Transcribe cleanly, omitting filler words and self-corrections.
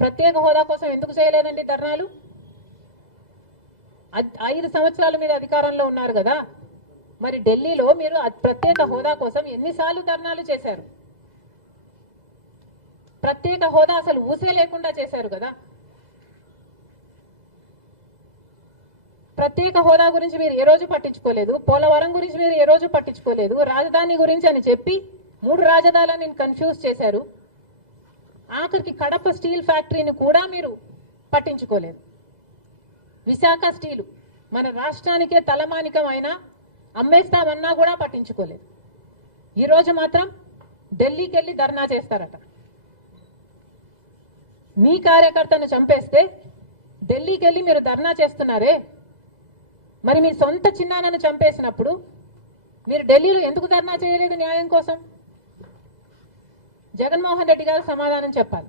ప్రత్యేక హోదా కోసం ఎందుకు చేయలేదండి ధర్నాలు? 5 సంవత్సరాలు మీరు అధికారంలో ఉన్నారు కదా, మరి ఢిల్లీలో మీరు ప్రత్యేక హోదా కోసం ఎన్నిసార్లు ధర్నాలు చేశారు? ప్రత్యేక హోదా అసలు ఊసే లేకుండా చేశారు కదా. ప్రత్యేక హోదా గురించి మీరు ఏ రోజు పట్టించుకోలేదు, పోలవరం గురించి మీరు ఏ రోజు పట్టించుకోలేదు, రాజధాని గురించి అని చెప్పి 3 రాజధానులను కన్ఫ్యూజ్ చేశారు. ఆఖరికి కడప స్టీల్ ఫ్యాక్టరీని కూడా మీరు పట్టించుకోలేదు. విశాఖ స్టీలు మన రాష్ట్రానికే తలమానికం అయినా అమ్మేస్తామన్నా కూడా పట్టించుకోలేదు. ఈరోజు మాత్రం ఢిల్లీకి వెళ్ళి ధర్నా చేస్తారట. మీ కార్యకర్తను చంపేస్తే ఢిల్లీకి వెళ్ళి మీరు ధర్నా చేస్తున్నారే, మరి మీ సొంత చిన్నాన్నను చంపేసినప్పుడు మీరు ఢిల్లీలో ఎందుకు ధర్నా చేయలేదు న్యాయం కోసం? జగన్మోహన్ రెడ్డి గారు సమాధానం చెప్పాలి.